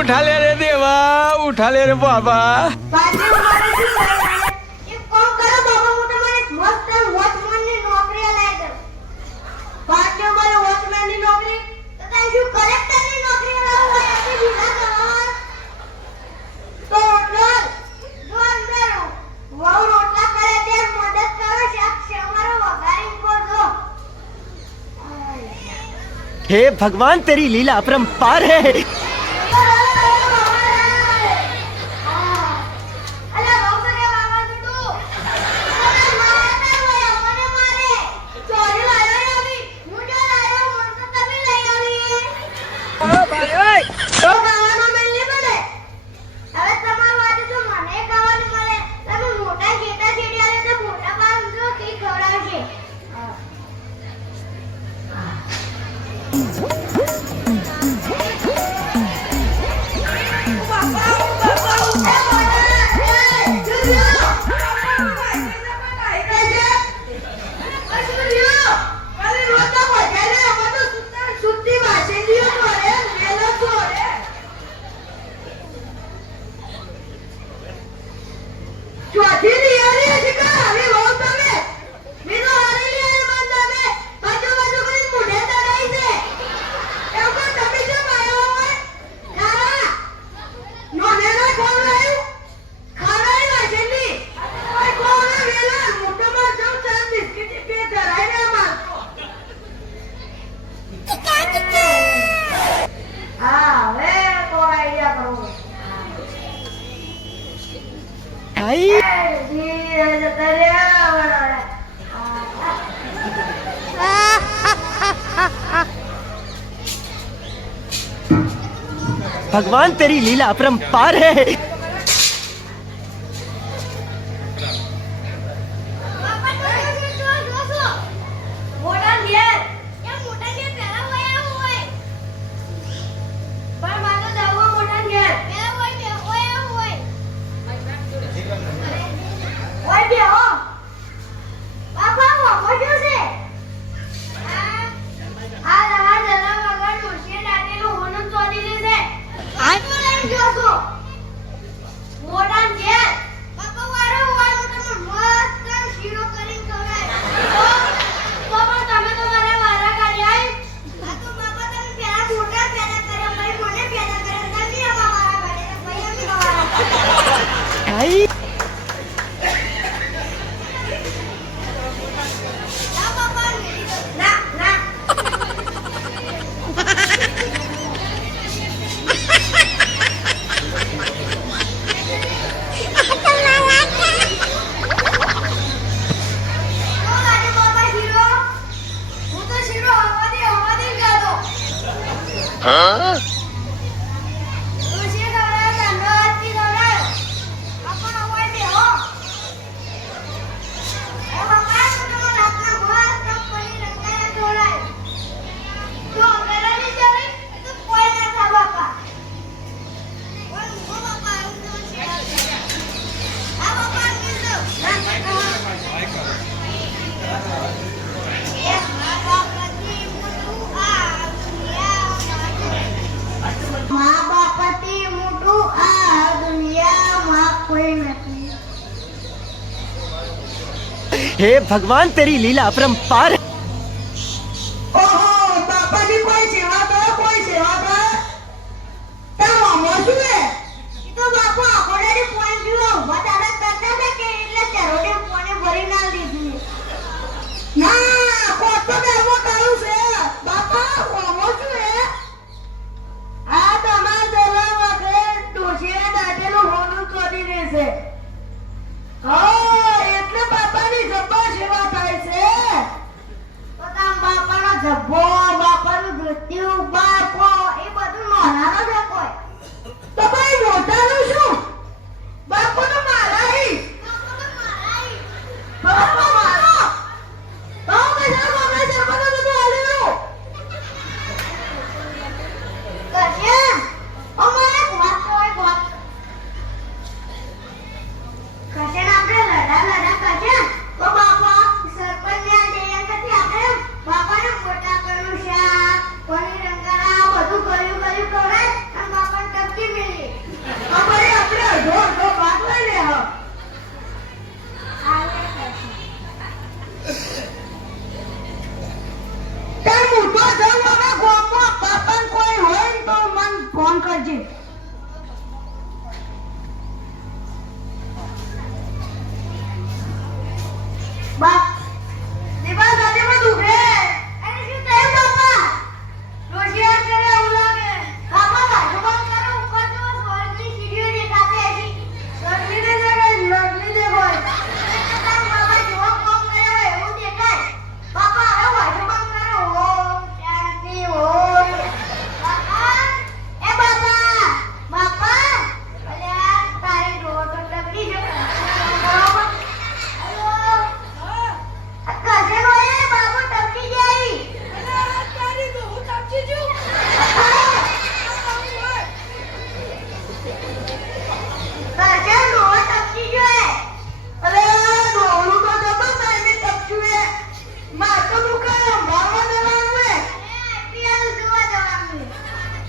उठा ले रे देवा, उठा ले रे बाबा। हे भगवान, तेरी लीला अपरंपार है। भगवान, तेरी लीला अपरंपार है। हे भगवान तेरी लीला अपरंपार है। ઓહો બાપાની કોઈ સેવા કરે કોઈ સેવા કરે તારો અમો શું હે ઈ તો બાપુ આખોડાની પોઈન્ટ પીવા ઉભા તારા કરતા હતા કે એટલે ચરોડે પોને ભરી ના લીધું ના કોતો દેવો કરું છે બાપા અમો શું હે આ તમાર દલા વખે ડોશિયા દાટેલું હોનું ચોરી રહેશે હા એટલે બાપાની જબ્બર સેવા થાય છે બાપાનો જબ્બો બાપાનું મૃત્યુ બાપો એ બધું નાનાનો છે કોઈ તો ભાઈ મોટાનું શું બાપુનું મારાઈ બાપુ મારો તો બધા બાપા જબ્બાનો બધું આલ્યું કશે અમારે વાત કોઈ વાત કશે આપણે લડા કશે તો બાપા સરપંચને જઈને કથી આપણે બાપાને મોટા કરનું શાક પનીર અંગારા બધું કર્યું કરે અને બાપાને ટપકી મેલી અમારે આપણે અડધો ભાગ લઈ લે હ તાર મોટો જવું હવે ગામમાં બાપાને કોઈ હોય ને તો મને ફોન કરજે બાપ દીવા સાથે માં દુખે અને શું થયું બાપા રોશિયા કરે એવું લાગે બાપા બાજુમાં કરો ઉપર તો સ્વર્ગની સીડીઓ દેખાતે હતી લગલી દે હોય તાર બાબા જેવો કામ કર્યો હોય એવું દેખાય બાપા હવે બાજુમાં કરો ઓમ શાંતિ ઓમ બાપા એ બાપા બાપા અલ્યા તારી ડોર તો ટપકી જો બરોબર કશે રોયે બાબુ ટપકી જાય અરે તારી તો હું ટપકી છું કશે નો ટપકી જાય અરે ડોલું તો જતો મેં ટપક્યું હે માર તો દુકાન ભાવવા દેવાનું હે આઈપીએલ જોવા જવાનું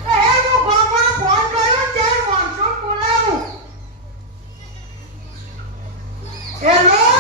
હે હું ગામમાં ફોન કર્યો ચાર મોનસૂન બોલાવું હેલો